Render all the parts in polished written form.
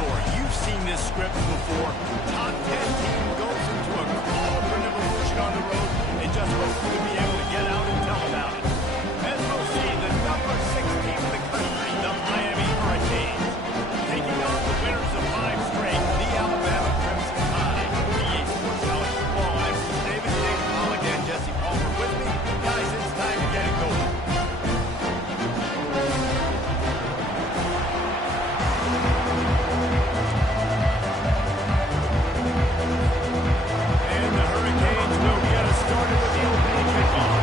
story. You've seen this script before. Top 10 team goes into a cauldron of emotion on the road and just hopes to be able to get out and tell about it. As we'll see, the number 6 team in the country, the Miami Hurricanes, taking on the winners of 5 straight, the Alabama Crimson Tide. The East Coast College Football. I'm David Paul again, Jesse Palmer with me. Guys, it's time to get it going. And the Hurricanes will get us started with the opening kickoff.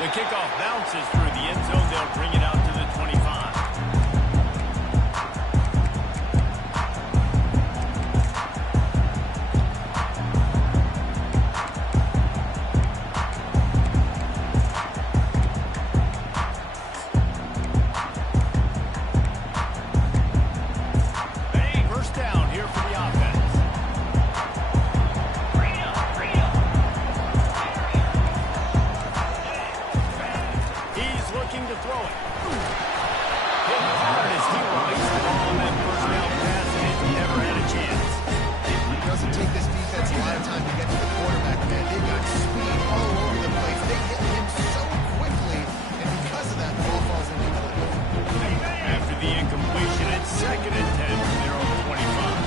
The kickoff bounces through the end zone. They'll bring it out to the 25. Hey, first down here for the offense. He's looking to throw it. Hit hard as he released the ball on that first down pass, and it never had a chance. It doesn't take this defense a lot of time to get to the quarterback, man. They've got speed all over the place. They hit him so quickly, and because of that, the ball falls into the play. After the incompletion, it's 2nd and 10 from their own 25.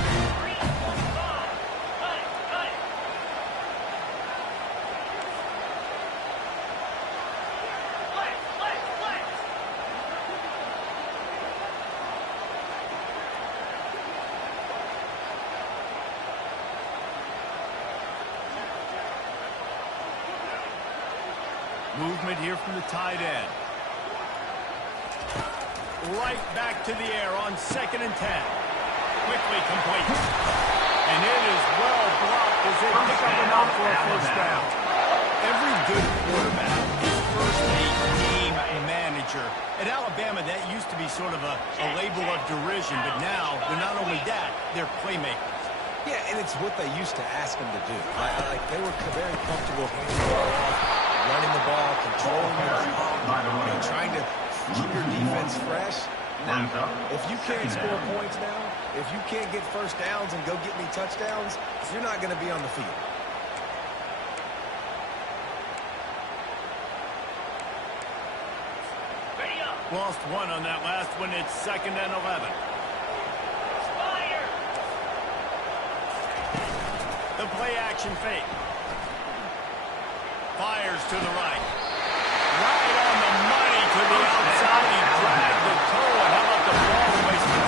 Movement here from the tight end. Right back to the air on 2nd and 10. Quickly complete. And it is well blocked as they pick up enough for a first down. Every good quarterback is first a game manager. At Alabama, that used to be sort of a label of derision, but now they're not only that, they're playmakers. Yeah, and it's what they used to ask them to do. Like they were very comfortable handing the ball off, running the ball, controlling the clock, trying to keep your defense fresh. Now, if you can't score points now, if you can't get first downs and go get me touchdowns, you're not going to be on the field. Lost one on that last one. It's 2nd and 11. The play action fake. Fires to the right. Right on the money to the outside. He dragged the toe. And how about the ball placement?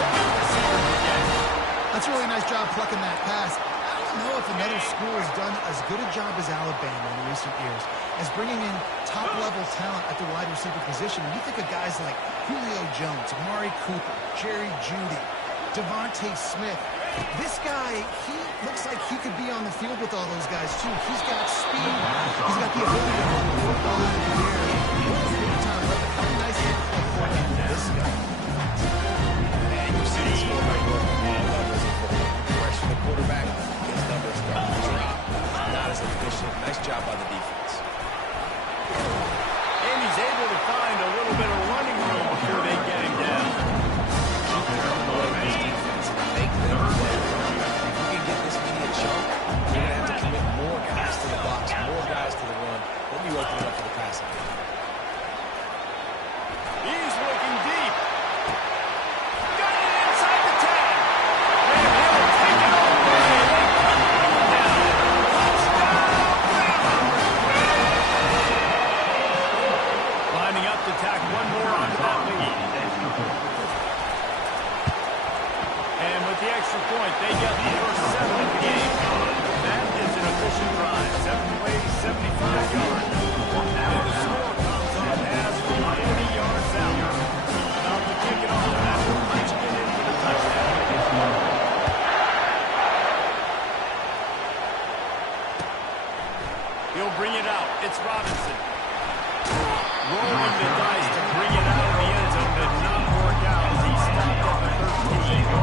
That's a really nice job plucking that pass. I don't know if another school has done as good a job as Alabama in recent years as bringing in top-level talent at the wide receiver position. You think of guys like Julio Jones, Amari Cooper, Jerry Jeudy, Devontae Smith. This guy, he looks like he could be on the field with all those guys, too. He's got speed. He's got the ability to move the football in the air. How nice is this guy? And you see this one right here. All levels of football. Pressure the quarterback, his numbers start to drop. Not as efficient. Nice job by the defense. And he's able to find a little bit of running room before they get him down. This defense, make them play. If you can get this many a chunk, you're going to have to commit more guys to the box, more guys to the run. Then you open it up for the passing game. He's looking deep. Got it inside the 10. And he'll take it all the way. Down. Touchdown, Bama. Lining up to tack one more onto that lead. And with the extra point, they get the first 7 of the game. That is an efficient drive. 7 plays, 75 yards. And the score comes on as from 40 yards out. About to kick it off after punching it in for the touchdown. He'll bring it out. It's Robinson. Rolling the dice to bring it out of the end zone. Did not work out as he stopped at the 13.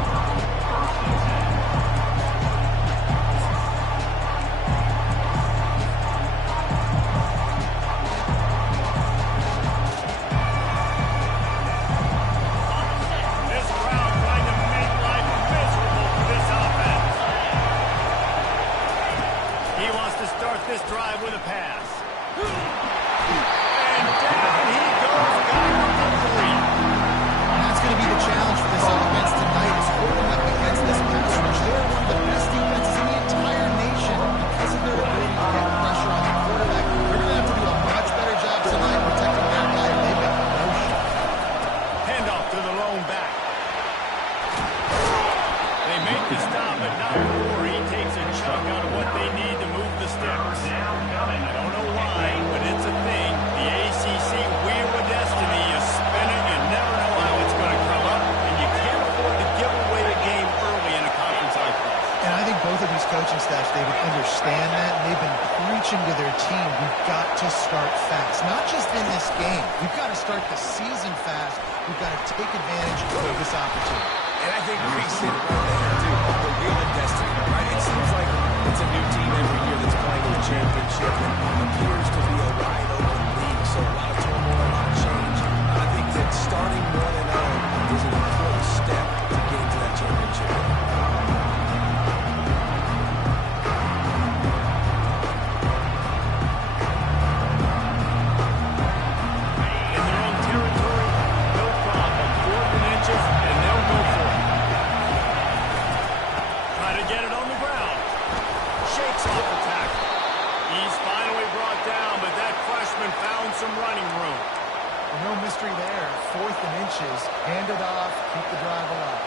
start fast, not just in this game. We've got to start the season fast. We've got to take advantage of this opportunity. And I think Reese hit it right there, too. The wheel of destiny, right? It seems like it's a new team every year that's playing in the championship and appears to be a wide-open league. So a lot of turmoil, a lot of change. I think that starting 1-0 is an important step to getting to that championship. Some running room. No mystery there. 4th and inches. Hand it off. Keep the drive alive.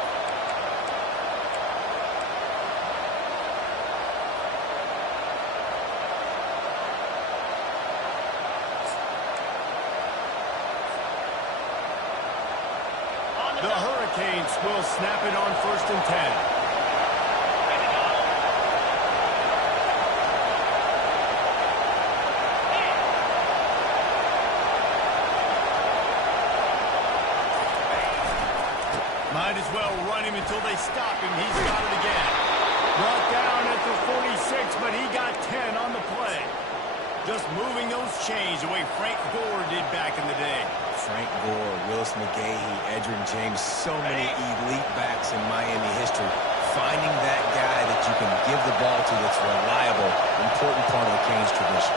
The Hurricanes will snap it on 1st and 10. Might as well run him until they stop him. He's got it again. Brought down at the 46, but he got 10 on the play. Just moving those chains the way Frank Gore did back in the day. Frank Gore, Willis McGahee, Edgerrin James, so many elite backs in Miami history. Finding that guy that you can give the ball to that's reliable, important part of the Canes tradition.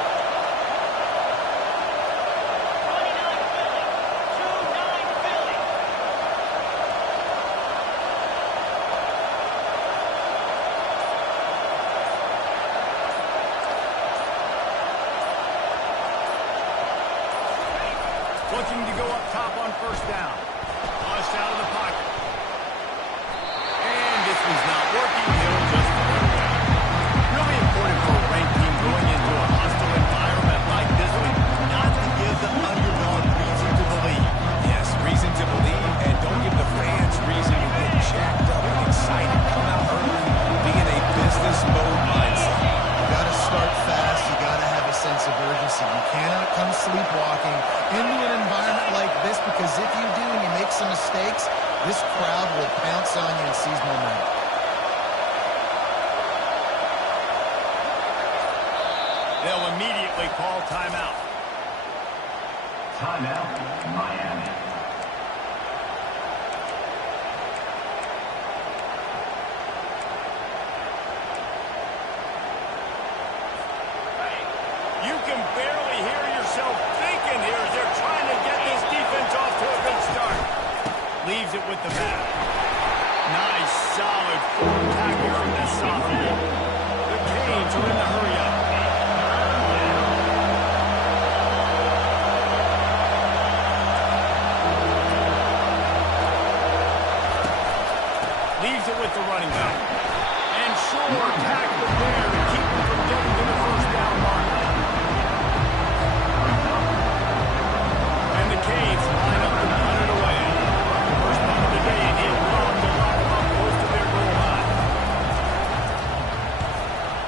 Looking to go up top on 1st down. Tossed out of the pocket. And this one's not working. He'll just run it down. Really important for a ranked team going into a hostile environment like this one, not to give the underdog reason to believe. Yes, reason to believe, and don't give the fans reason to get jacked up and excited. Come out early, be in a business mode mindset. You got to start fast. You got to have a sense of urgency. You cannot come sleepwalking into an environment like this, because if you do and you make some mistakes, this crowd will pounce on you and seize momentum. They'll immediately call timeout. Timeout, Miami. You can barely hear yourself thinking here as they're trying to get this defense off to a good start. Leaves it with the back. Nice, solid forward tackle from this sophomore. The Canes are in the hurry-up. Leaves it with the running back. And sure, tackle there to keep him from getting to the 1st down mark. And the Canes line up and run it away. First punt of the day, and he'll run to lock them up close to their goal line.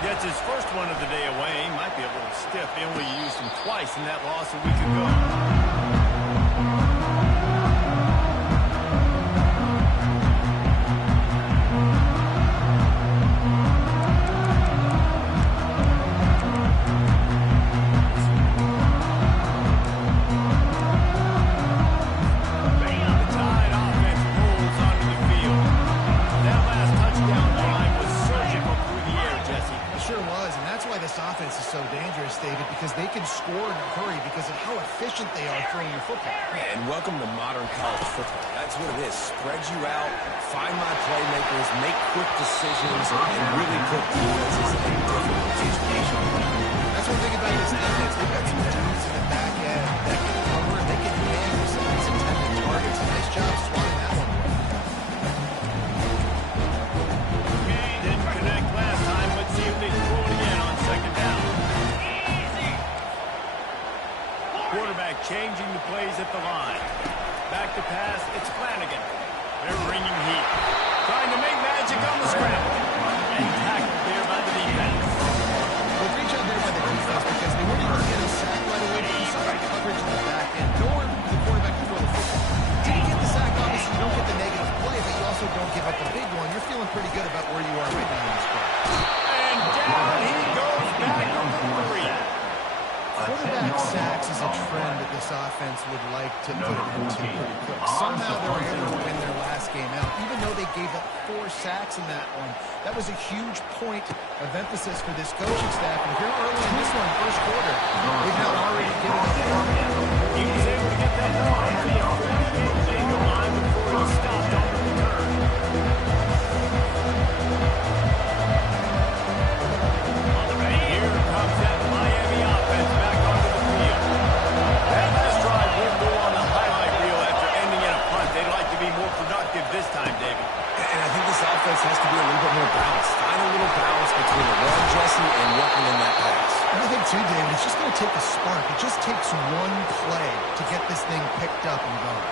Gets his first one of the day away. Might be a little stiff. They only used him twice in that loss a week ago. Offense is so dangerous, David, because they can score in a hurry because of how efficient they are throwing the football. Yeah, and welcome to modern college football. That's what it is. Spread you out, find my playmakers, make quick decisions, and really put defenses in a difficult situation. That's one thing about this defense. They've got some dudes in the back end that can cover, they can handle some of these intended targets. Nice job swatting that one. Didn't connect last time. Let's see if they throw it again on 2nd down. Quarterback changing the plays at the line. Back to pass, it's Flanagan. They're bringing heat. Trying to make magic on the scramble. And tackled there by the defense. Well, great job there by the defense because they weren't able to get him sacked right away. this offense would like to put it into pretty quick. Somehow they were able to win their last game out, even though they gave up 4 sacks in that one. That was a huge point of emphasis for this coaching staff. And here early in this one, first quarter, they've now already given up 4. He was able to get that ball into the 48-yard line before he stopped on the return. Here comes that Miami offense back onto the field. That last drive will go on the highlight reel after ending in a punt. They'd like to be more productive this time, David. And I think this offense has to be a little bit more balanced. Find a little balance between the run, Jesse, and working in that pass. I think, too, David, it's just going to take a spark. It just takes one play to get this thing picked up and going.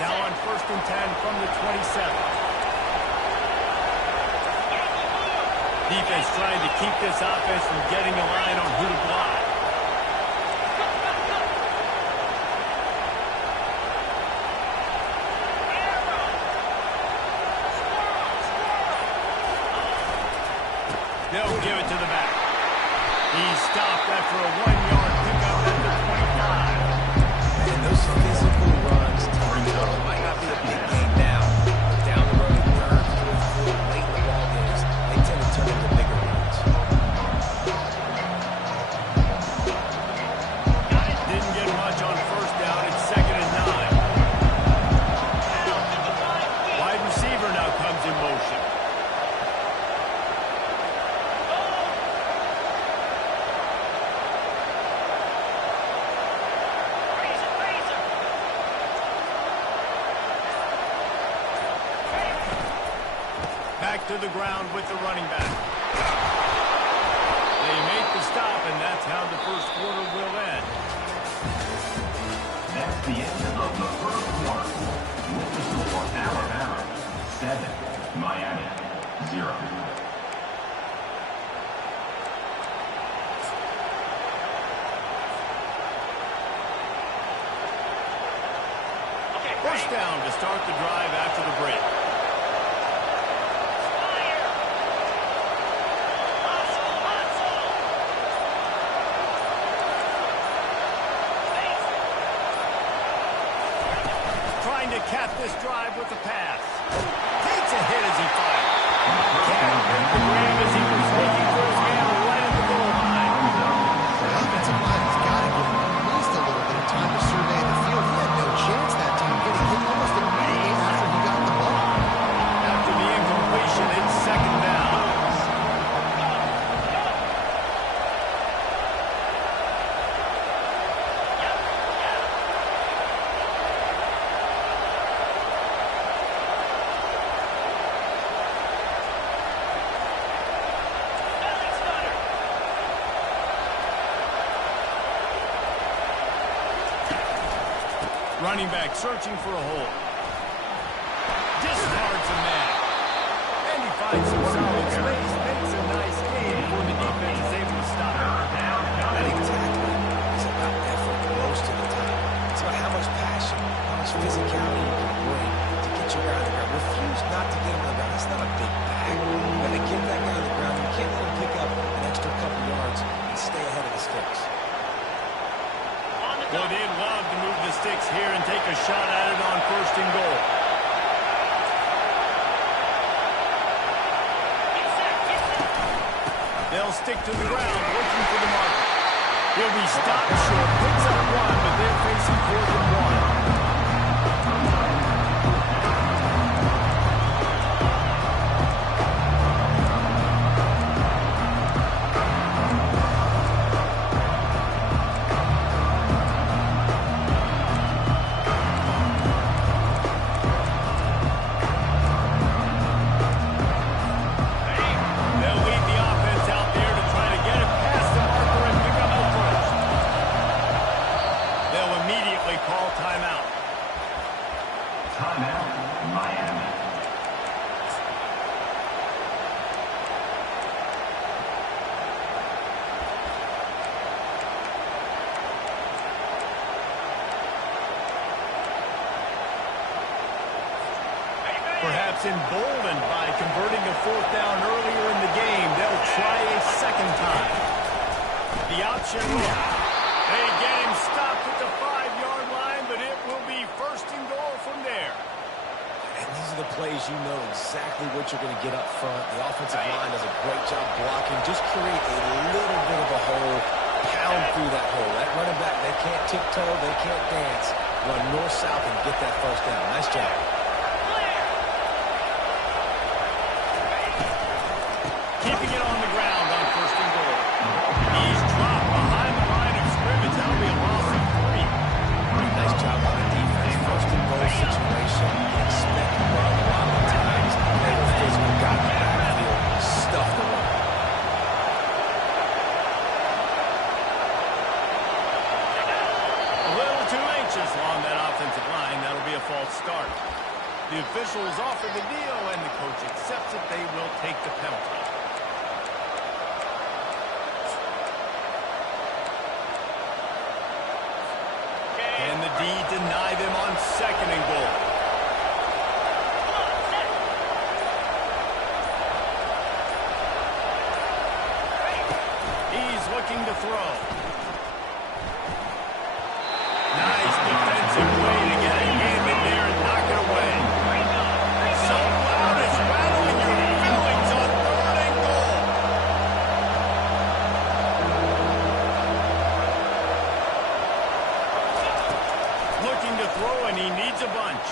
Now on 1st and 10 from the 27. Defense trying to keep this offense from getting a line on who to block. They'll give it to the back. He's stopped after a 1-yard pickup at the 25. And those physical runs, it might not be a big game now, but down the road, third, fourth, late in the ball games, they tend to turn into bigger runs. Didn't get much on 1st down. It's 2nd and 9. Wide receiver now comes in motion. Back to the ground with the running back. They make the stop, and that's how the first quarter will end. That's the end of the first quarter. With the score, Alabama 7, Miami 0. First down to start the drive after the break. Trying to cap this drive with a pass. Takes a hit as he fires. Can't break the grave as he was looking for his man right at the goal line. The offensive line has got to give him at least a little bit of time to survey the field. He had no chance that time, getting hit almost immediately after he got the ball. After the incompletion, it's 2nd down. Running back searching for a hole. Discards a man. And he finds some solid space. Makes a nice gain before the defense is able to stop it. I think tackling is about effort most of the time. It's about how much passion, how much physicality you can bring to get your guy on the ground. Refuse not to get him on the ground. That's not a big bag. You got to get that guy on the ground. You can't let him pick up an extra couple yards and stay ahead of the sticks. Well, they'd love to move the sticks here and take a shot at it on 1st and goal. They'll stick to the ground, looking for the marker. He'll be stopped short, picks up 1, but they're facing 4th and 1. Perhaps emboldened by converting a 4th down earlier in the game, they'll try a 2nd time. The option look. They get him stopped you know exactly what you're going to get up front. The offensive line does a great job blocking. Just create a little bit of a hole, pound through that hole. That running back, they can't tiptoe, they can't dance. Run north-south and get that first down. Nice job. Keeping it on the ground on first and goal. He's dropped behind the line of scrimmage. That'll be a loss of 3. Nice job on the defense. First and goal situation. You expect to run a lot of times. They were physical, got in the backfield, stuffed the run. A little too anxious on that offensive line. That'll be a false start. The officials offer the deal, and the coach accepts it. They will take the penalty. Can the D deny them on second and goal? He's looking to throw. Nice defensive way to get a hand in there and knock it away. So loud it's rattling your feelings on third and goal. Looking to throw, and he needs a bunch.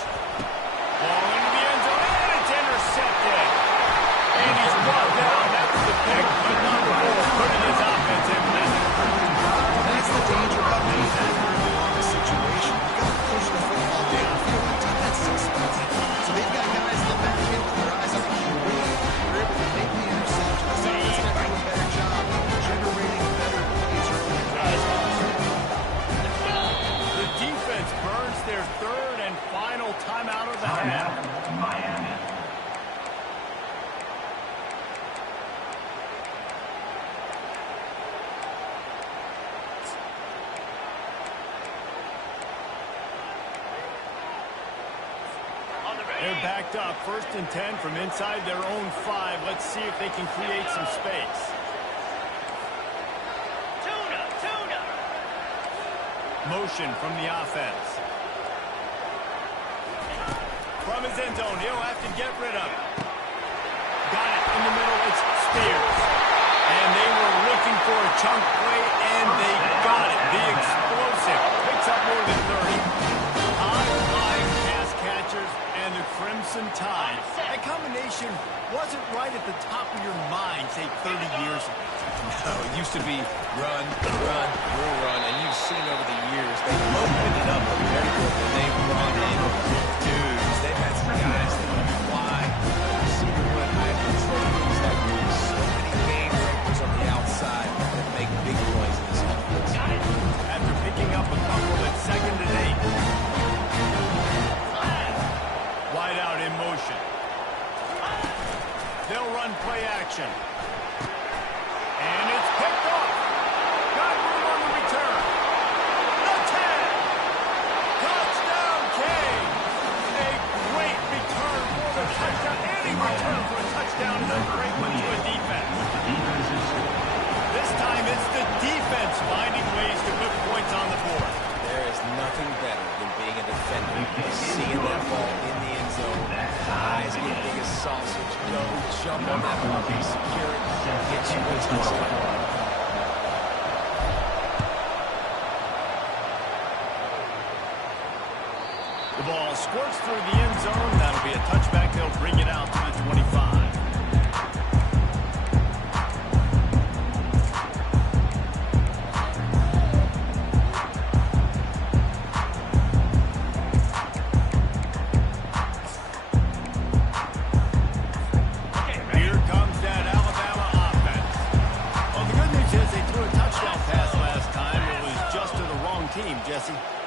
Ball into the end zone, and it's intercepted. And he's brought down. That's the pick, but not before putting his offense in business. That's the danger of being in this situation. You've got to push the football downfield. The defense is expensive. So they've got guys in the backfield with their eyes on the QB. They're able to make the interception. The defense is going to do a better job generating better plays early in the drive. The defense burns their third and final timeout of the half. Miami. They're backed up, 1st and 10 from inside their own 5. Let's see if they can create some space. Motion from the offense. From his end zone, he'll have to get rid of it. Got it in the middle, it's Spears. And they were looking for a chunk play, and they got it. The explosive picks up more than 30. High-flying pass catchers and the Crimson Tide. That combination wasn't right at the top of your mind, say, 30 years ago. No, it used to be run, run, more run, and you've seen over the years they opened it up very good when they run in dudes. They've had some guys that can fly, receiver went high trophies, like so many game breakers on the outside that make big plays in this offense. After picking up a couple at 2nd and 8. Wide out in motion. They'll run play action. And it's picked off. Got room on the return. The 10. Touchdown, King. A great return for the touchdown. Any return for a touchdown is a great one to a defense. This time it's the defense finding ways to put points on the board. There is nothing better than being a defender. Seeing that ball in the end zone, eyes get big as sausage, go jump on that ball, secure it, get you a touchdown. The ball squirts through the end zone. That'll be a touchback. They'll bring it out to the 25.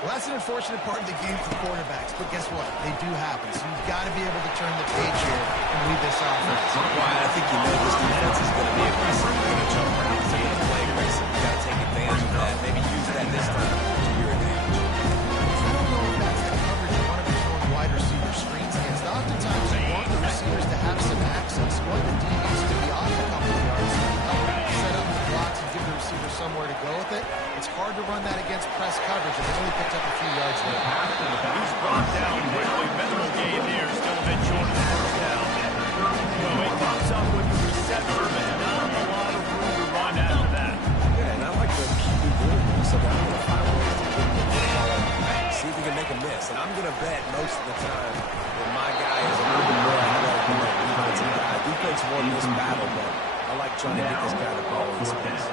Well, that's an unfortunate part of the game for quarterbacks, but guess what? They do happen. So you've got to be able to turn the page here and lead this offense. Why, I think you know this defense is going to be aggressive. They're going to jump around, so you play aggressive. You've got to take advantage of that. Maybe use that this time to your advantage. I don't know if that's the coverage you want to be throwing wide receiver screens against. Oftentimes, you want the receivers to have some access. You want the D needs to be off a couple of yards, help set up the blocks and give the receiver somewhere to go with it. It's hard to run that against press coverage, and they only picked up a few yards there. He's brought down quickly. Minimal gain here. Still a bit short of the first down. up with the receptor, but not a lot of room to run after that. Yeah, and I like the QB doing this, so I'm going to find ways to get the ball, see if he can make a miss. And I'm going to bet most of the time that my guy is a little bit more athletic than that defensive guy. Defense won this battle, but I like trying to get this guy the ball in space.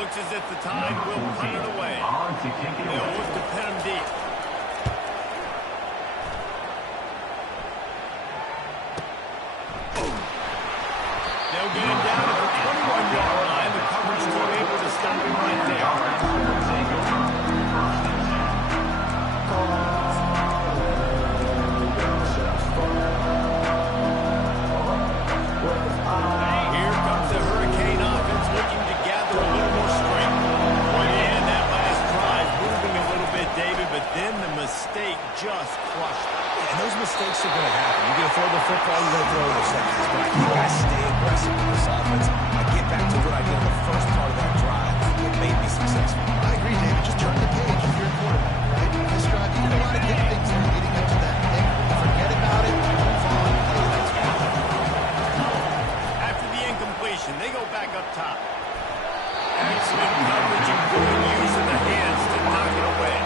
Looks as if the Tide will punt it away. They'll look to pin him deep. They'll get him down at the 21-yard line. The coverage team able to stop him right there. Here comes the Hurricane offense looking to gather a little more strength. And that last drive moving a little bit, David, but then the mistake just crushed it. And those mistakes are going to happen. You're going to throw the football, you're going to throw interceptions. But if you guys stay aggressive with this offense, I get back to what I did in the first part of that drive. It made me successful. I agree, David. Just turn the page if you're a quarterback, right? This drive, you did a lot of good things there leading up to that pick. Forget about it, move on, play the next one. After the incompletion, they go back up top. Excellent coverage and good use of the hands to knock it away.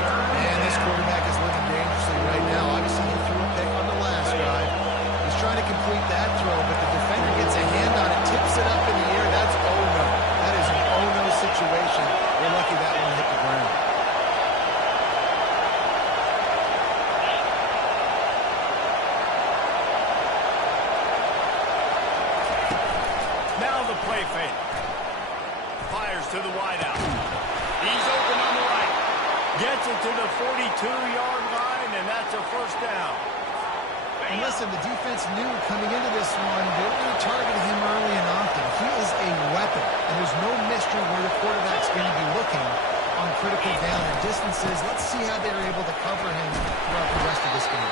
Man, this quarterback is living dangerously right now. Obviously, he threw a pick on the last drive. He's trying to complete that throw, but the defender gets a hand on it, tips it up in the air. That's oh-no. That is an oh-no situation. We're lucky that one hit the ground. Now the play fake. Fires to the wideout. He's open on the right. Gets it to the 42-yard line, and that's a first down. And listen, the defense knew coming into this one, they were going to target him early and often. He is a weapon, and there's no mystery where the quarterback's going to be looking on critical down and distances. Let's see how they're able to cover him throughout the rest of this game.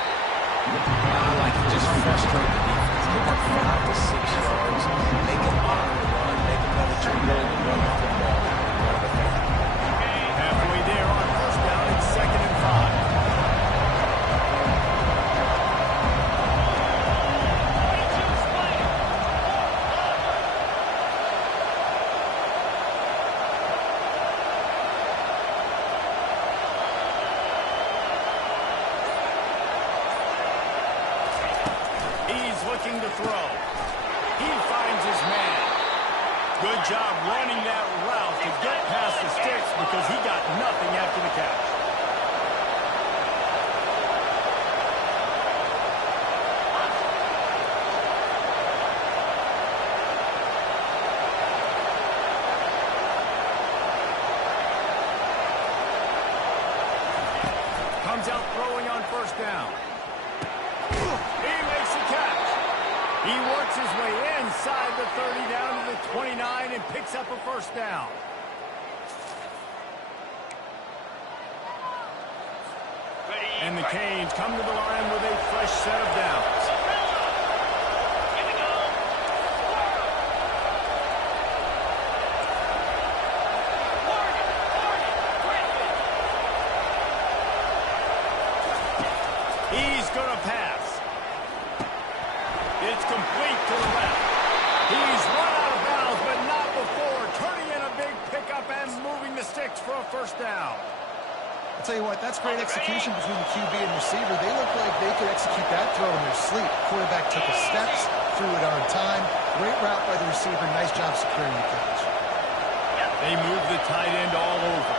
I like to just frustrate the defense. Give them 5 to 6 yards. Make them honor the run. Make them know that you're willing to run the football. Halfway there on first down, it's 2nd and 5. He's looking to throw. He finds his man. Good job running that route to get past the sticks because he got nothing after the catch. Comes out throwing on first down. He makes the catch. He works his way inside the 30 down to the 29 and picks up a first down. And the Canes come to the line with a fresh set of downs. He's going to pass. It's complete to the left. He's run out of bounds, but not before. Turning in a big pickup and moving the sticks for a first down. I'll tell you what, that's great execution between the QB and receiver. They look like they could execute that throw in their sleep. Quarterback took his steps, threw it on time. Great route by the receiver. Nice job securing the catch. They move the tight end all over.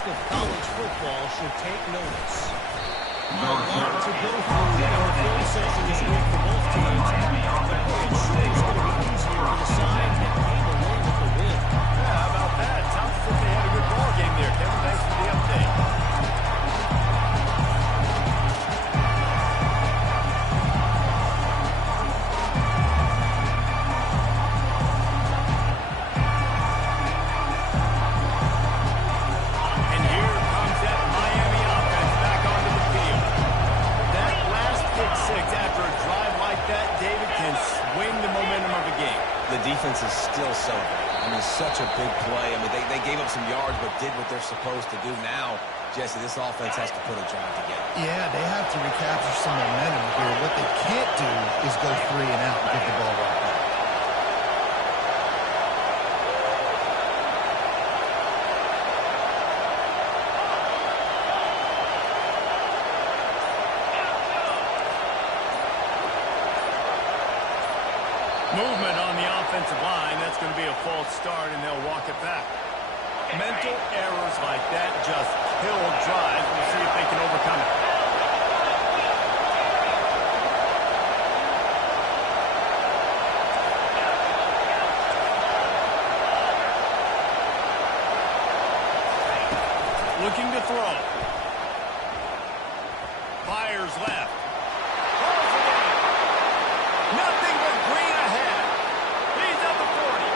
rest of college football should take notice. A lot to go through in the film session this week for both teams. It sure is going to be easier for the side that came away with the win. Yeah, how about that? Sounds as if they had a good ball game there. Kevin, thanks for the update. And here comes that Miami offense back onto the field. That last pick six after a drive like that, David, can swing the momentum of a game. The defense is still celebrating. I mean, such a big play. I mean, they gave up some yards but did what they're supposed to do. Now, Jesse, this offense has to put a drive together. Yeah, they have to recapture some momentum here. What they can't do is go 3 and out and get the ball right back. Movement on the offensive line. That's going to be a false start, and they'll walk it back. Mental errors like that just kill drives. We'll see if they can overcome it. Looking to throw. Fires left. Throws it in. Nothing but green ahead. He's at the 40.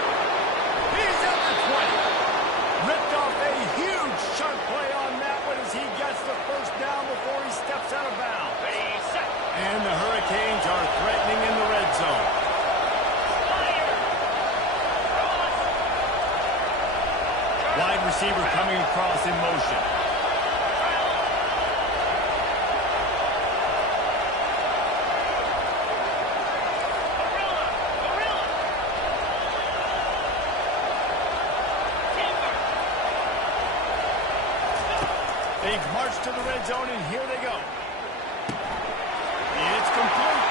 He's at the 20. Ripped off a huge chunk play on that one as he gets the first down before he steps out of bounds. And the Hurricanes are threatening in the red zone. Wide receiver coming across in motion. They've marched to the red zone, and here they go. It's complete.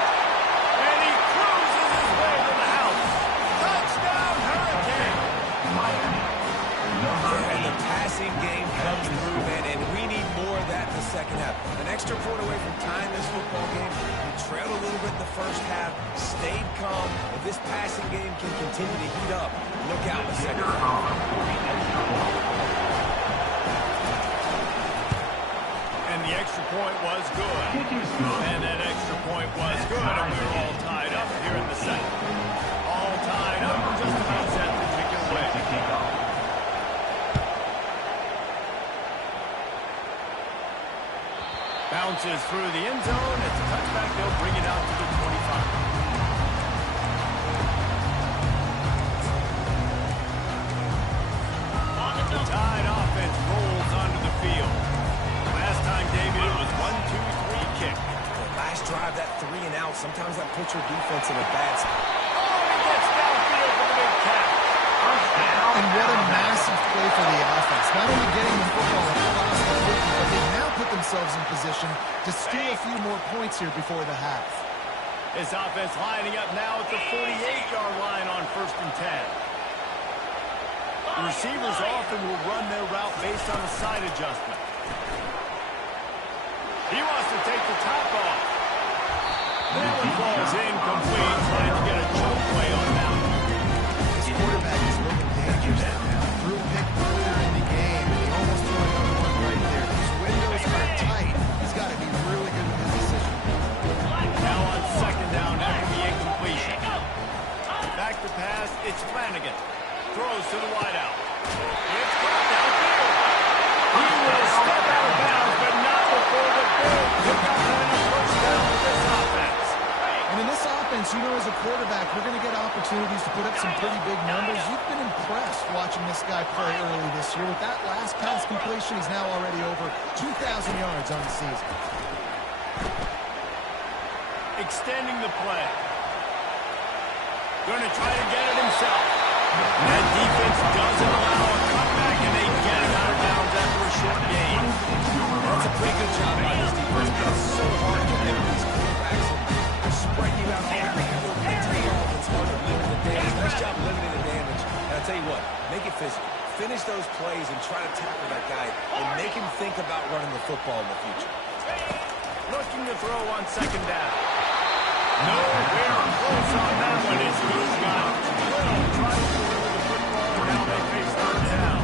And he cruises his way to the house. Touchdown, Hurricane! And the passing game comes through, man, and we need more of that in the second half. An extra point away from tying this football game. We trailed a little bit in the first half, stayed calm. If this passing game can continue to heat up, look out in the second half. And the extra point was good. And that extra point was good, and we were all tied up here in the second. All tied up, just about set to kick it away. Bounces through the end zone. It's a touchback. They'll bring it out to the 25. The Tide offense rolls onto the field. Last time, David, it was 1-2-3 kick. The last drive, that 3 and out, sometimes that puts your defense in a bad spot. Oh, he gets downfield for the big catch. And what a massive play for the offense. Not only getting the football across the 50, but they've now put themselves in position to steal a few more points here before the half. This offense lining up now at the 48-yard line on 1st and 10. The receivers often will run their route based on a side adjustment. He wants to take the top off. That one falls incomplete, trying to get a choke play on that one. This quarterback is looking dangerous now. Threw a pick earlier in the game, and he almost threw another one right there. These windows are tight. He's got to be really good with his decision. Now on 2nd down after the incompletion. Back to pass, it's Flanagan. Throws to the wideout. It's caught downfield. He will step out of bounds, but not before the big pickup and a first down with this offense. And in this offense, you know, as a quarterback, you're going to get opportunities to put up some pretty big numbers. You've been impressed watching this guy play early this year. With that last pass completion, he's now already over 2,000 yards on the season. Extending the play. Going to try to get it himself. That defense doesn't allow a cutback, and they get it out of bounds after a short gain. That's a pretty good job by this defense. It's so hard to limit these quarterbacks. They're spreading you out all over the field. It's hard to limit the damage. Nice job limiting the damage. And I'll tell you what, make it physical. finish those plays and try to tackle that guy and make him think about running the football in the future. Looking to throw on second down. Nowhere close on that one as he's got Little trying to deliver the football. Now they face third down.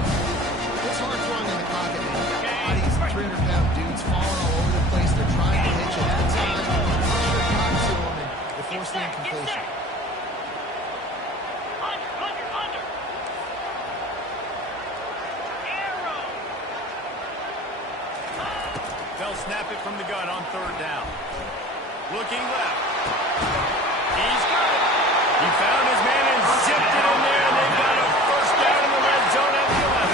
It's hard throwing in the pocket, man. You got bodies, 300-pound dudes falling all over the place. They're trying to hit you that time. Pressure got to them, and they force the incompletion. They'll snap it from the gun on third down. Looking left. He's got it. He found his man and zipped it in there, and they've got a first down in the red zone at the 11.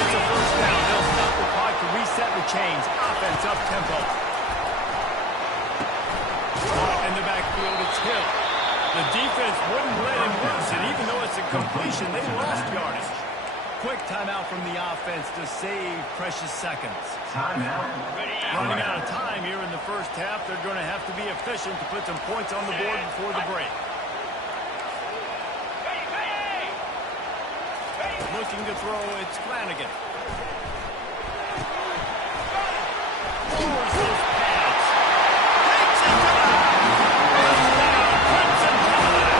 It's a first down. They'll stop the clock to reset the chains. Offense up tempo. In the backfield, it's Hill. The defense wouldn't let him loose, and even though it's a completion, they lost yardage. Quick timeout from the offense to save precious seconds. Timeout. Running out of time here in the first half. They're going to have to be efficient to put some points on the board before the break. Looking to throw, it's Flanagan. Lowers those pads. Takes it to the first down. Crimson Tide.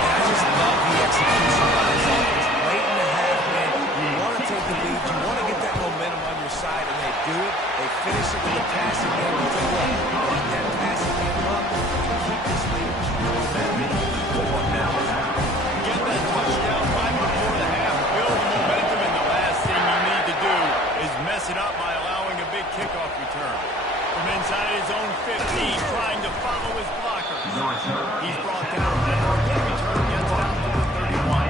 I just love the execution by this offense. Late in the half, man, you want to take the lead. You want to get that momentum on your side, and they do it. They finish it with a passing game. I'll tell you what, keep that passing game up to keep this lead. Get that touchdown right before the half. Build momentum, and the last thing you need to do is mess it up by allowing a big kickoff return. From inside his own 15, trying to follow his blocker. He's brought down. That return gets out to the 31.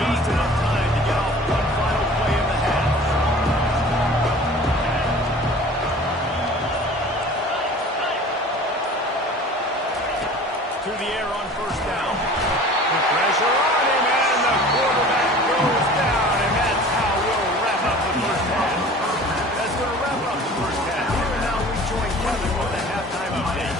Just enough time to get off one final play of the half. To the air on first down. The pressure on him, and the quarterback goes down, and that's how we'll wrap up the first half. That's going to wrap up the first half. Here and now we join Kevin with the halftime update.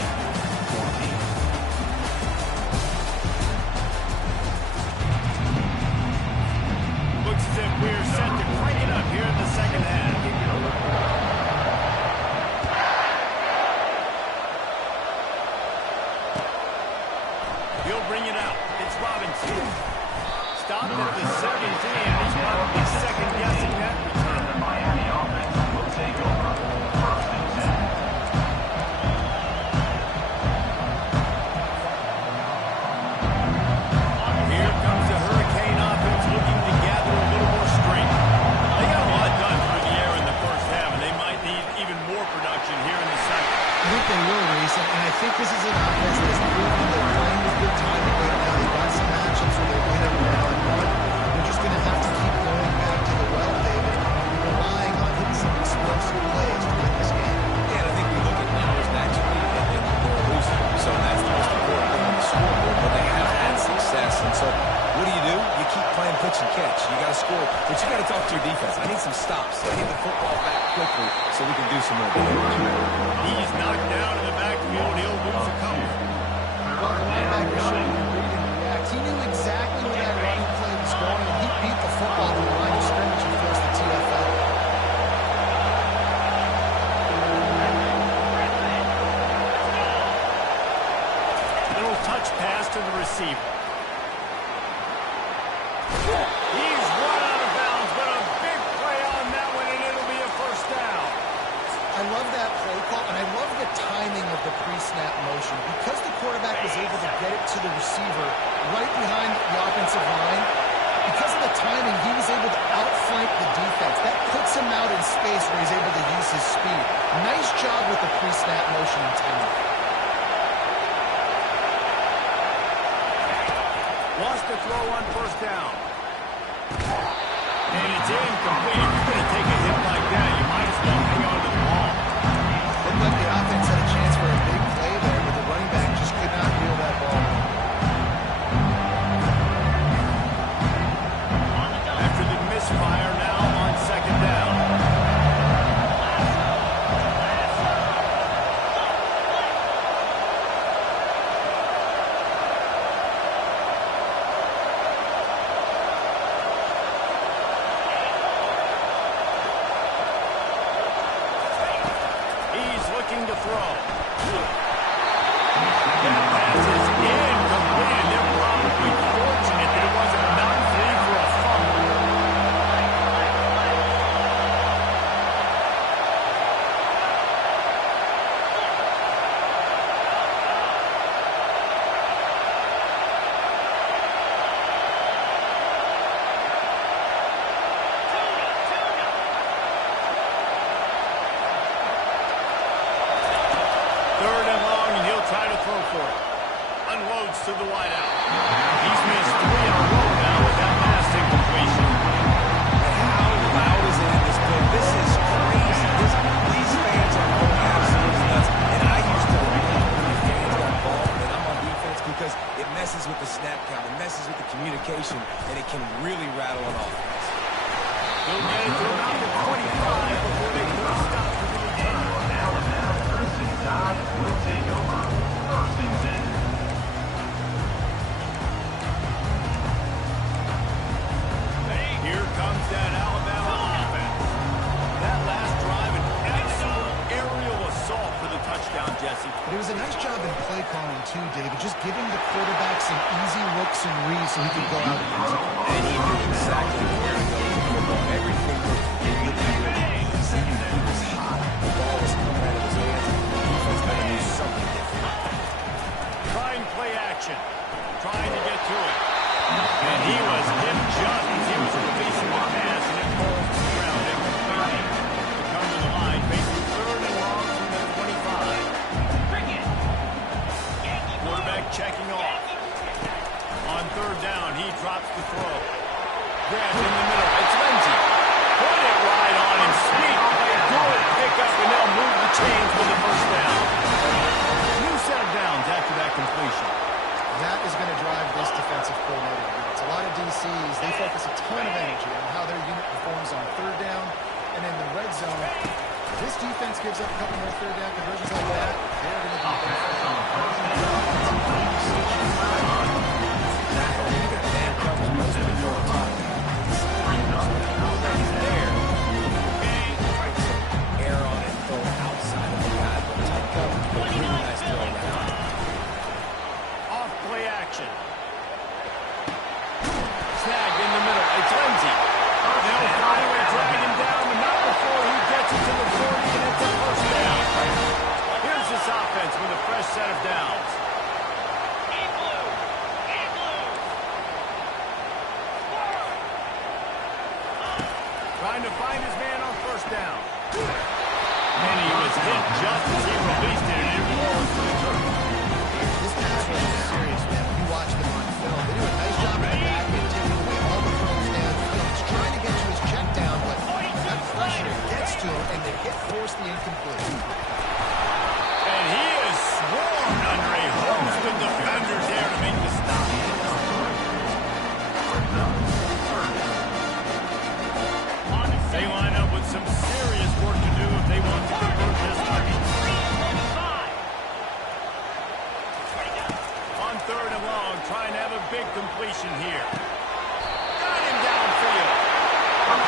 Looks as if we're set to crank it up here in the second half. He'll bring it out. It's Robinson. Stopped at the 17. He's probably second-guessing that return. Miami offense will take over. First and 10. Here comes the Hurricane offense looking to gather a little more strength. They got a lot done through the air in the first half, and they might need even more production here in the second. I think they will, Reese, and I think this is an offense that's proven they're playing with good timing right now. They've got some matchups where they win every now and then. They're just going to have to keep going back to the well, David, relying on hitting some explosive plays to win this game. Yeah, and I think we look at numbers naturally, and they're losing. So that's the most important thing on the scoreboard, but they have had success. And so what do? You keep playing pitch and catch. You got to score, but you got to talk to your defense. I need some stops. I need the football back quickly so we can do some more damage. He's knocked down in the backfield. He'll lose a couple. Well, the linebacker showed you read and react. He knew exactly where that running play was going, and he beat the football to the line of scrimmage and forced the TFL. Little touch pass to the receiver. He's run out of bounds, but a big play on that one, and it'll be a first down. I love that play call, and I love the timing of the pre-snap motion. Because the quarterback was able to get it to the receiver right behind the offensive line, because of the timing, he was able to outflank the defense. That puts him out in space where he's able to use his speed. Nice job with the pre-snap motion and timing. Lost the throw on first down. And it's incomplete. If you're going to take a hit like that, you might as well hang on to the ball. Looked like the offense had a chance for a big play there, but the running back just could not reel that ball. After the misfire, now on second down. throw for it. Unloads to the wideout. He's missed 3 in a row now with that last incompletion. How loud is it in this building? This is crazy. These fans are going absolutely nuts. And I used to love when the fans got involved and I'm on defense because it messes with the snap count, it messes with the communication, and it can really rattle an offense. They'll get it to around the 25 before they put a stop to the return. First and 10. Will take over. First and 10. Here comes that Alabama offense. That last drive, an absolute aerial assault for the touchdown, Jesse. But it was a nice job in play calling too, David. Just giving the quarterback some easy looks and reads so he could go out and use it. And he knew exactly where to go with the football. Everything was really easy. He was hot. The ball was coming out of his hands. The defense got to do something different. Trying play action. Trying to get to it. And he was hit just as he was releasing the pass, and it falls to the ground incompletely. To come to the line, facing 3rd and long from the 25. Quarterback checking off. On 3rd down, he drops the throw. Grabs in the middle. It's Lindsey. Put it right on him. Sweet play. Good pickup, and they'll move the chains with the first down. New set of downs after that completion. That is going to drive this defensive coordinator. It's a lot of DCs. They focus a ton of energy on how their unit performs on 3rd down. And in the red zone, this defense gives up a couple more 3rd down conversions like that. They're going to be Air on it, throw outside of the guy, but tight cover. Really nice throw around. Off play action. Snagged in the middle. It's Lindsey. They'll find a way to drag him down, but not before he gets it to the 40, and it's a first down. Here's this offense with a fresh set of downs. Trying to find his man on 1st down. And he was hit just as he released it, and it falls to the turf. This pass rush is serious, man. When you watch them on film, they do a nice job in the back end, taking away all the throws downfield. He's trying to get to his check down, but that pressure gets to him, and they force the incomplete. And he is swarmed under a host of defenders there to make the stop. They line up with some serious work to do if they want to convert this time. On 3rd and long, trying to have a big completion here. Got him downfield.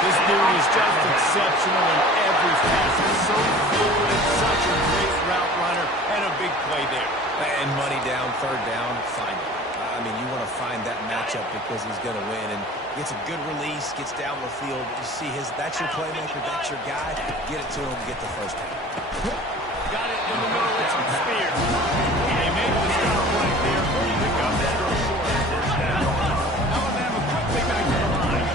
This dude is just exceptional in every facet. So fluid, such a great route runner, and a big play there. And money down, 3rd down, find it. I mean, you want to find that matchup because he's going to win. And gets a good release, gets down the field. You see that's your playmaker, that's your guy. Get it to him, get the first down. Got it in the middle, it's Spears. They make the stop right there. Pick up that or short first down. Alabama quickly back to the line.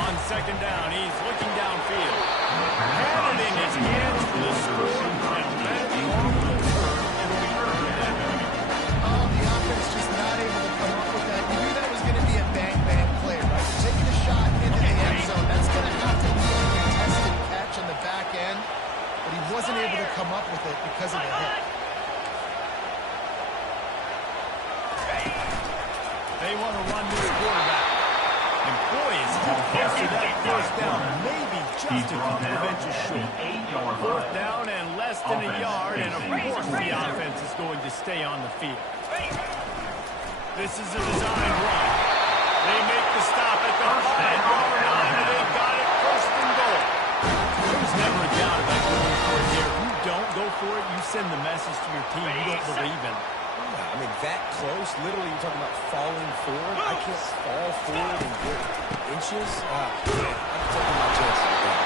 On 2nd down, he's looking downfield. Had it in his hands for the score, and led it on the turn. It'll be early that way. Oh, the offense just not able to come up with that. You knew that was going to be a bang-bang play, right? You're taking a shot into the end zone. That's going to have to be a contested catch on the back end, but he wasn't able to come up with it because of the hit. They want to run this quarterback. And boy, is he close to that first down. Maybe just a couple of inches short. 4th down and less than a yard, and of course the offense is going to stay on the field. This is a design run. They make the stop at the 5-yard line, and they got it 1st and goal. There's never a doubt about going for it here. If you don't go for it, you send the message to your team you don't believe in it. I mean, that close, literally you're talking about falling forward. I can't fall forward and get inches. I'm taking my chances again.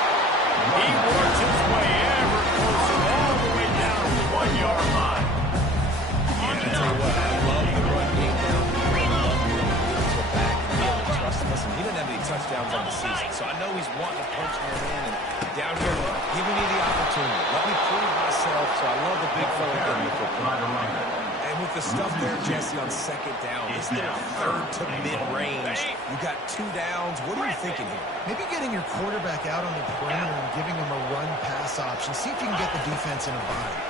He works his way ever closer all the way down to the 1-yard line. I tell you what, I love the run game down here. I love the to a back. Listen, he didn't have any touchdowns on the season, so I know he's wanting to punch one in, and Down here, giving me the opportunity. Let me prove myself. So I love the big fella getting the football. And with the stuff there, Jesse, on second down, this little third to mid-range, you got 2 downs. What are you thinking here? Maybe getting your quarterback out on the perimeter and giving him a run-pass option. See if you can get the defense in a bind.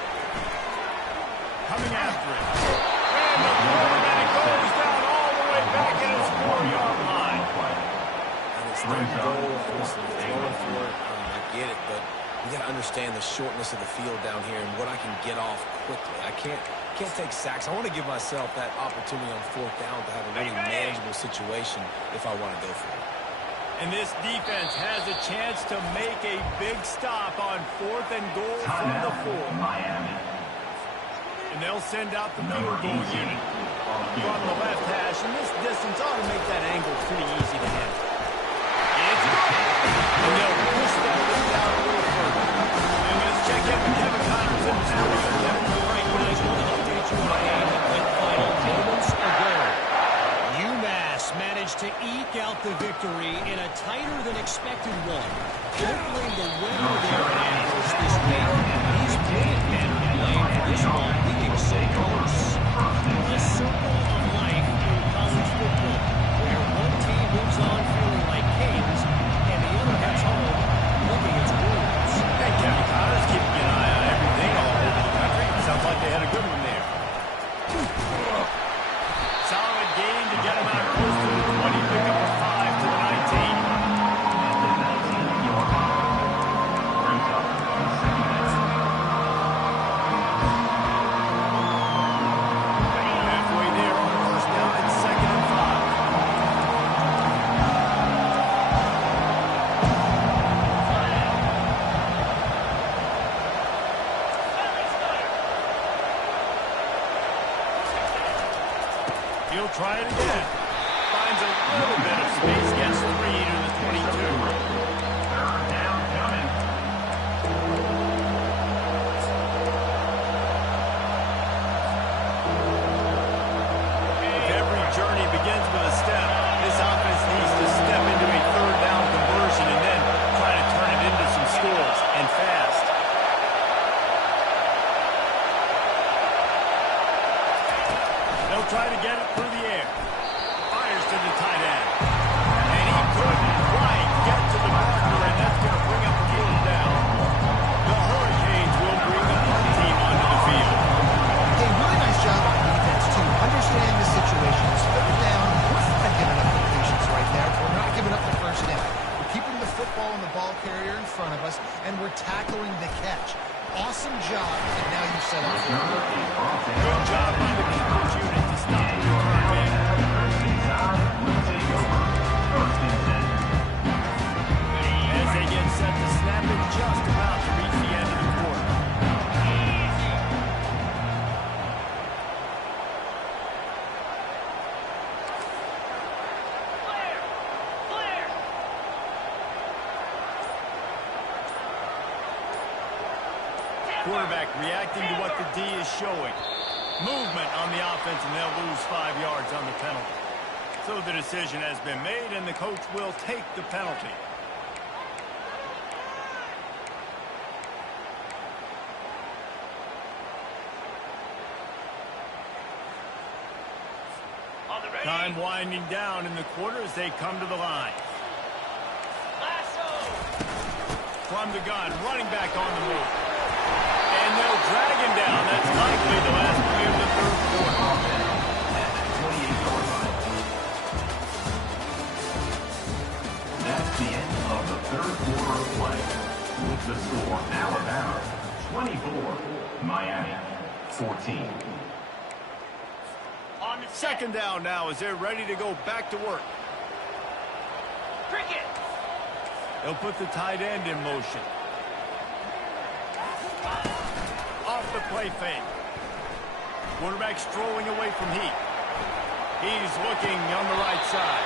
Coming after it. And the quarterback goes down all the way back at his 4-yard line. And it's third goal. Obviously, throwing for it. I get it, but you got to understand the shortness of the field down here and what I can get off quickly. I can't take sacks. I want to give myself that opportunity on 4th down to have a really manageable situation if I want to go for it. And this defense has a chance to make a big stop on 4th and goal from the 4. And they'll send out the field goal unit from the left hash. And this distance ought to make that angle pretty easy to handle. It's good. And they'll push that one down a little further. And let's check in with Kevin Connors in the studio. Kevin, All right, guys, want to update you on a game that went final moments ago. UMass managed to eke out the victory in a tighter than expected one. Don't blame the weather there adverse this week. These Minutemen are playing for this one being so close. The circle of life in college football, where one team moves on feeling like kings, and the other heads home looking its wounds. Hey, Kevin Connors keeping an eye on everything all over the country. Sounds like they had a good one there. Solid gain to get them out close to the 20, pick up a 5 to the 19. Halfway there on first down, it's 2nd and 5. He'll try it again. Finds a little bit of space, gets 3 to the 22. If every journey begins with a step, this offense needs to step into a 3rd down conversion and then try to turn it into some scores, and fast. They'll try to get it through the air. Fires to the tight end. And he couldn't quite get to the marker, and that's going to bring up the 4th down. The Hurricanes will bring the punt team onto the field. Hey, really nice job on defense, too. Understand the situation. It's 3rd down. We're not giving up completions right there. We're not giving up the first down. We're keeping the football and the ball carrier in front of us, and we're tackling the catch. Awesome job, and now you set up for it. Good job by the coverage unit to stop the return man. As they get set to snap it, just about to reach the end of the quarter. Quarterback reacting to what the D is showing. Movement on the offense, and they'll lose 5 yards on the penalty. So the decision has been made, and the coach will take the penalty. Time winding down in the quarter as they come to the line. From the gun, running back on the move. And they'll drag him down. That's likely the last play of the 3rd quarter. That's the end of the 3rd quarter of play. With the score, Alabama 24, Miami 14. 2nd down now as they're ready to go back to work. Cricket. They'll put the tight end in motion. Off the play fake. Quarterback strolling away from Heat. He's looking on the right side.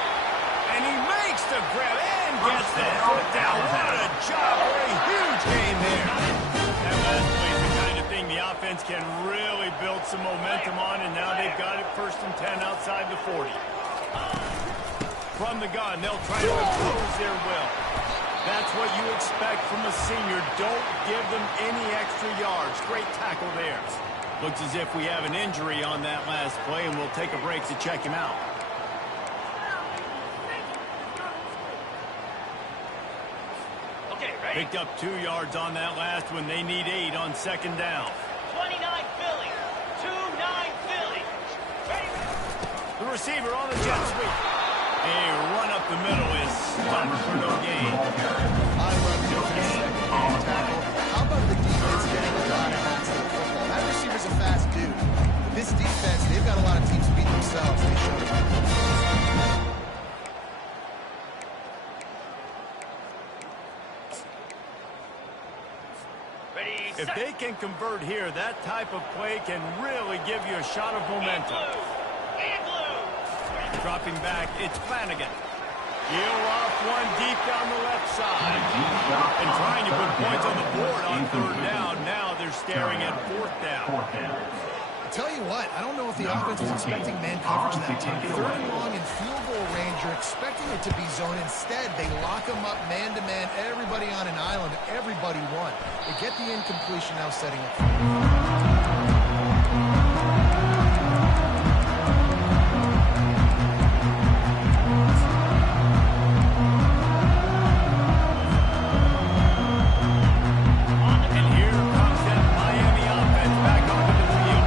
And he makes the grab and gets the foot down. What a job for a huge gain there. That last play is the kind of thing the offense can really build some momentum on, and now they've got it 1st and 10 outside the 40. From the gun, they'll try to impose their will. That's what you expect from a senior. Don't give them any extra yards. Great tackle there. Looks as if we have an injury on that last play, and we'll take a break to check him out. Okay, ready? Picked up 2 yards on that last one. They need 8 on second down. 29 Philly. 2-9 Philly. Ready? The receiver on the jet sweep. A run up the middle is stopped for no gain. I love defense second tackle. How about the defense getting a lot of hats to the football? That receiver's a fast dude. But this defense, they've got a lot of teams beat themselves. They showed it. Ready, If set. they can convert here, that type of play can really give you a shot of momentum. And blue. Dropping back, it's Flanagan. He'll off one deep down the left side. And trying to put points on the board on third down. Now they're staring at fourth down. I'll tell you what, I don't know if the offense was expecting man coverage that time. Third and long in field goal range, you're expecting it to be zone. Instead, they lock them up man-to-man, everybody on an island, everybody won. They get the incompletion now setting up. And here comes that Miami offense back onto the field.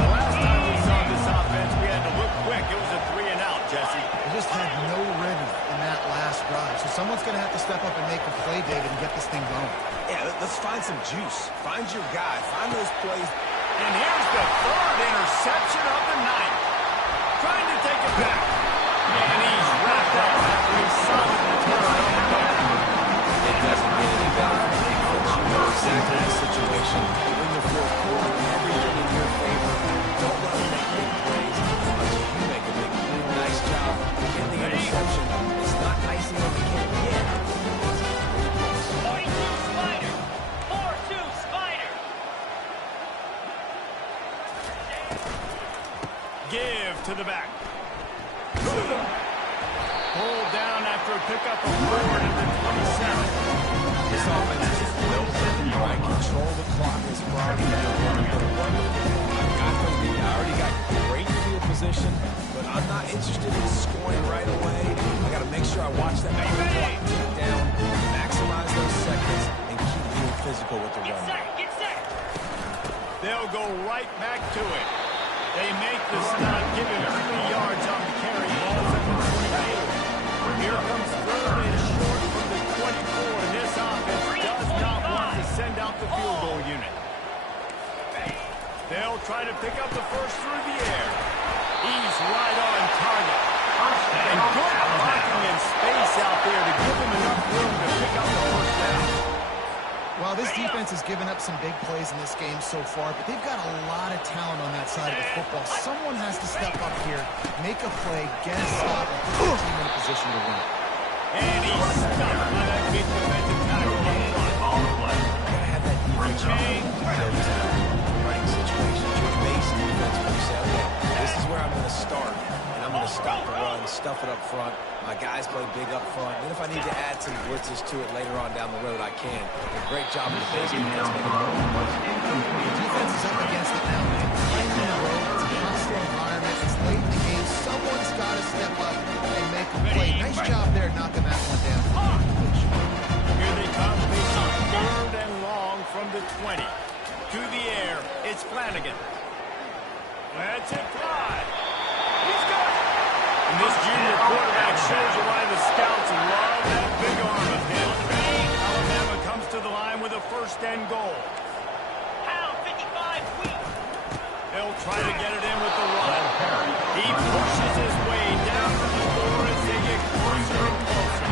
The last time we saw this offense, we had to look quick. It was a 3-and-out, Jesse. They just had no rhythm in that last drive. So someone's going to have to step up and make a play, David, and get this thing going. Yeah, let's find some juice. Find your guy. Find those plays. And here's the third interception of the night. Trying to take it back. And he's wrapped up after a solid return on the back. It doesn't get any better for defense. You know exactly the situation. Win the fourth quarter, everything in your favor. Don't let them make big plays. Unless you make a big play. Nice job. Get the interception. It's not icing on the cake yet. 42 Spider. 4-2 Spider. Give to the back. Pulled down after a pickup of 4 at the 27. This offense is just built to try and control the clock as priority now. I already got great field position, but I'm not interested in scoring right away. I got to make sure I watch that clock tick down, maximize those seconds, and keep being physical with the Get run. set. Get set. They'll go right back to it. They make the stop, give him 3 yards on the carry. Ball's at the 28. Here comes third and short from the 24. And this offense does not want to send out the field goal unit. They'll try to pick up the first through the air. He's right on target. And good blocking and space out there to give him enough room to pick up the first down. Well, this defense has given up some big plays in this game so far, but they've got a lot of talent on that side of the football. Someone has to step up here, make a play, get a stop, and put their team in a position to win. And he's stuck by that big defensive tackle on the front. Gotta have that defense chain, those running situations, your base defense when you say, okay, this is where I'm going to start, and I'm going to stop the run, stuff it up front. My guys play big up front. Then if I need to add some blitzes to it later on down the road, I can. A great job of the base defense making it work. The defense is up against it now, man. Playing on the road, it's a hostile environment, it's late in the game. Someone's got to step up and make a play. Nice job there knocking that one down. Here they come, facing third and long from the 20. To the air, it's Flanagan. Let's it fly. He's got it. And this junior quarterback shows you why the scouts love that big arm of his. Alabama comes to the line with a first and goal. Pound 55 weak. They'll try to get it in with the run. He pushes his way down to the floor as they get closer and closer.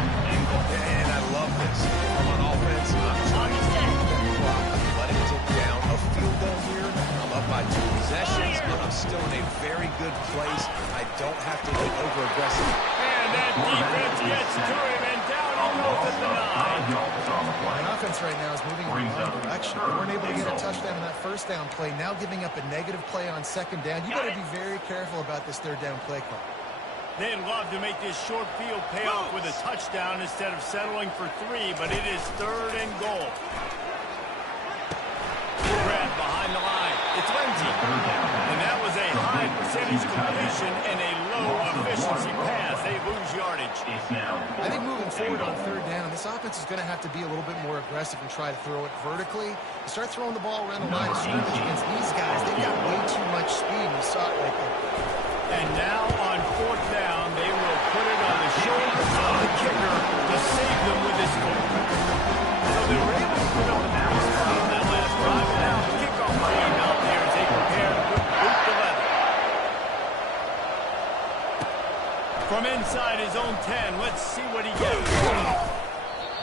And I love this. I'm on offense. I'm trying to keep that clock. Let it tick down. A field goal here. I'm up by 2 possessions, but I'm still in a very good place. I don't have to get over-aggressive. And that defense gets to him, and down he goes at the 9. The offense right now is moving in the wrong direction. They weren't able to get a touchdown on that first down play. Now giving up a negative play on second down. You got to be very careful about this third down play call. They'd love to make this short field pay off with a touchdown instead of settling for 3, but it is 3rd and goal. Grab behind the line. It's Lindsay. And that was a high percentage completion and a low efficiency pass. They lose yardage. I think moving forward on 3rd down, this offense is going to have to be a little bit more aggressive and try to throw it vertically. You start throwing the ball around the line of scrimmage against these guys. They've got way too much speed. You saw it right there. And now on 4th down, they will put it on the shoulders of the kicker to save them with his foot. So they were able to put up a nice fight on that last drive. And now the kickoff team out there as they prepare to boot the leather. From inside his own 10, let's see what he gets.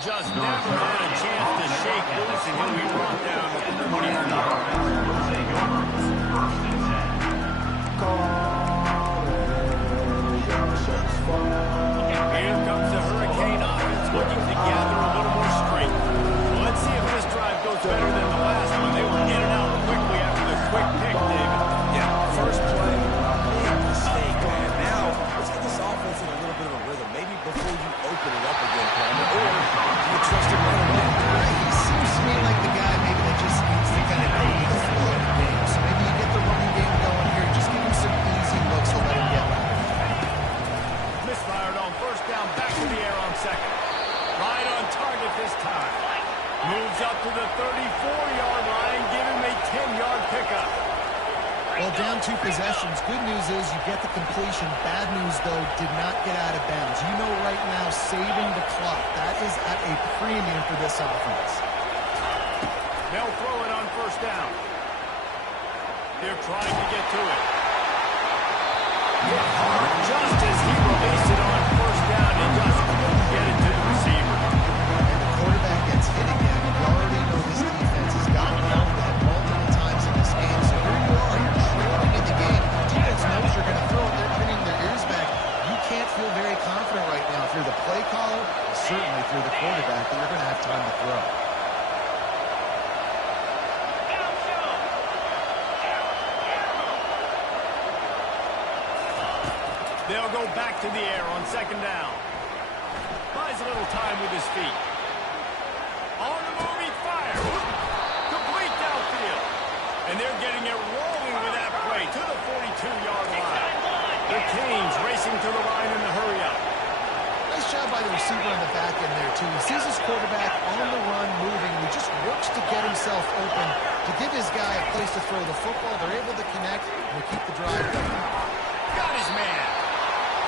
Just never had a chance to shake loose, and he'll be brought down at the 24. Here comes the Hurricane offense looking to gather a little more strength. Well, let's see if this drive goes better than the last one. They were in and out quickly after the quick pick, David. Yeah, first play, big mistake, man. Now, let's get this offense in a little bit of a rhythm. Maybe before you open it up again, Palmer, or do you trust him right away? He seems to me like the guy maybe that just needs to kind of go with the flow of the game. So maybe you get the running game going here. Just give him some easy looks to let him get right. Misfired on 1st down, back to the air on 2nd. Right on target this time. Moves up to the 34-yard line, give him a 10-yard pickup. Well, down 2 possessions. Good news is you get the completion. Bad news, though, did not get out of bounds. You know right now, saving the clock, that is at a premium for this offense. They'll throw it on 1st down. They're trying to get to it. Just as he released it on 1st down, he just couldn't get it to the receiver. And the quarterback gets hit again. You already know this defense has gotten around that multiple times in this game. So here you are, you're trailing in the game. Defense knows you're going to throw it. They're pinning their ears back. You can't feel very confident right now. If you're the play caller, certainly if you're the quarterback, that you're going to have time to throw. They'll go back to the air on 2nd down. Buys a little time with his feet. On the move, he fires. Complete downfield. And they're getting it rolling with that play to the 42-yard line. The Canes racing to the line in the hurry up. Nice job by the receiver in the back end there, too. He sees his quarterback on the run moving. He just works to get himself open, to give his guy a place to throw the football. They're able to connect and they keep the drive going. Got his man.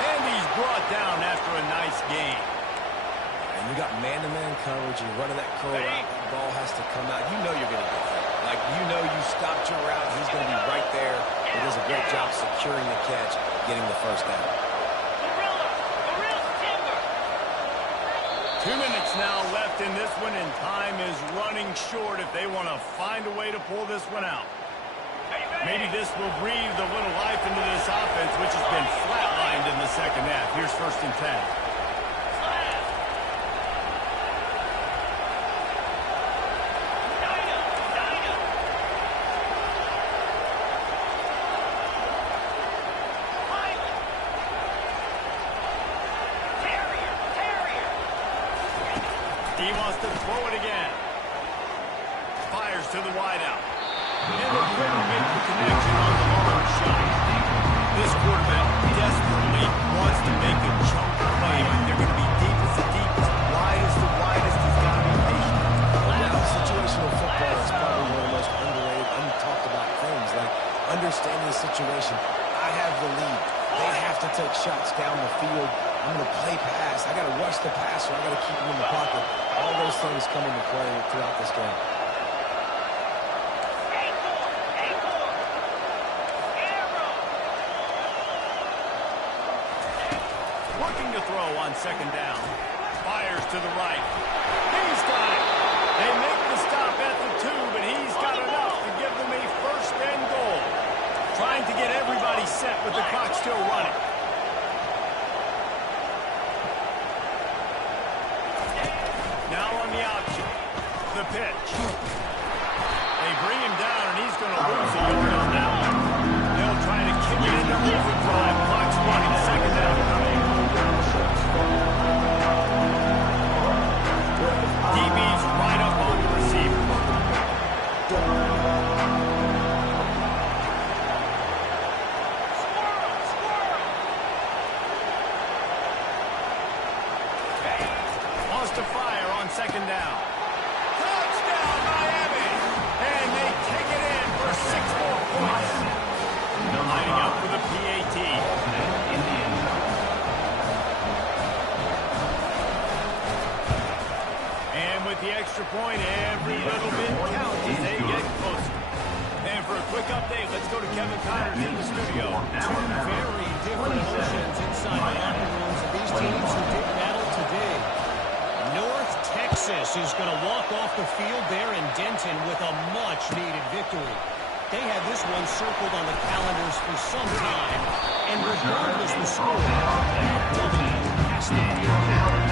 And he's brought down after a nice game. And you got man-to-man coverage. You're running that curl out. The ball has to come out. You know you're going to get that. Like, you know you stopped your route. He's going to be right there. He does a great job securing the catch, getting the 1st down. 2 minutes now left in this one, and time is running short if they want to find a way to pull this one out. Maybe this will breathe a little life into this offense, which has been flatlined in the 2nd half. Here's 1st and 10. He wants to throw it again. Fires to the wideout. And they couldn't make the connection on the long shot. This quarterback desperately wants to make a chunk play, but they're going to be deepest to deepest, widest to widest. He's got to be patient. Now, situational football is probably one of the most underrated, untalked about things. Like, understanding the situation. I have the lead. They have to take shots down the field. I'm going to play pass. I got to rush the passer. I got to keep him in the pocket. All those things come into play throughout this game. Looking to throw on 2nd down. Fires to the right. He's got it. They make the stop at the 2, but he's got enough to give them a 1st and goal. Trying to get everybody set with the clock still running. Now on the option. The pitch. They bring him down, and he's going to lose a yard on that one. They'll try to kick it into overdrive. Clock's running. 2nd down. second down. Touchdown, Miami! And they kick it in for 6 more points. Lining up for the PAT. And with the extra point, every little bit counts as they get closer. And for a quick update, let's go to Kevin Connors in the studio. Two very different emotions inside the locker rooms of these teams who did battle today. North Texas is going to walk off the field there in Denton with a much-needed victory. They had this one circled on the calendars for some time, and regardless the score, that W has to feel good.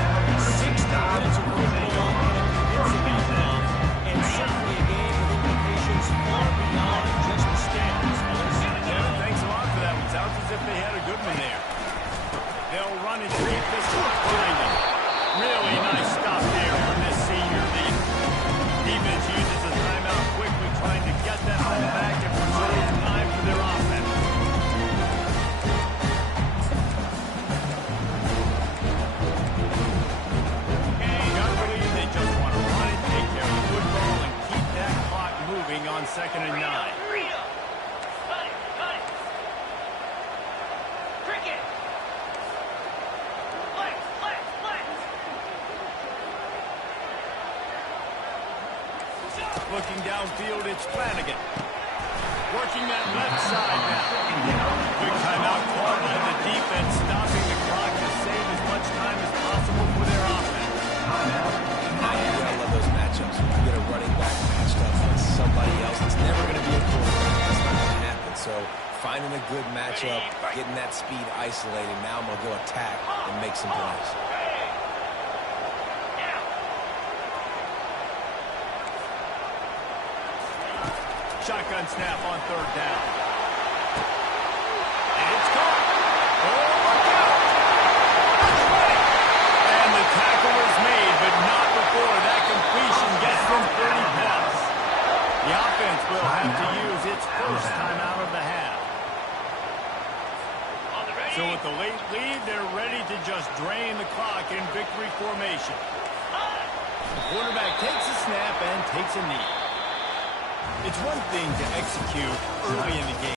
60 minutes of football and a convincing outcome, and certainly a game with implications far beyond just the stats. Kevin, thanks a lot for that one. Sounds as if they had a good one there. They'll run it to keep this one behind them. Really nice stop there from this senior leader. Defense uses a timeout quickly, trying to get that ball back and preserve time for their offense. Gotta believe they just want to run it, take care of the football, and keep that clock moving on 2nd and 9. Looking downfield, it's Flanagan. Working that left side now. Quick timeout called by the defense, stopping the clock to save as much time as possible for their offense. Now you gotta love those matchups. When you get a running back matched up with somebody else, it's never going to be a quarterback. That's not going to happen. So finding a good matchup, getting that speed isolated, now I'm going to go attack and make some plays. Shotgun snap on 3rd down. And it's caught. Oh, look out. That's right. And the tackle was made, but not before that completion gets them 30 points. The offense will have to use its first timeout of the half. So with the late lead, they're ready to just drain the clock in victory formation. The quarterback takes a snap and takes a knee. It's one thing to execute early in the game.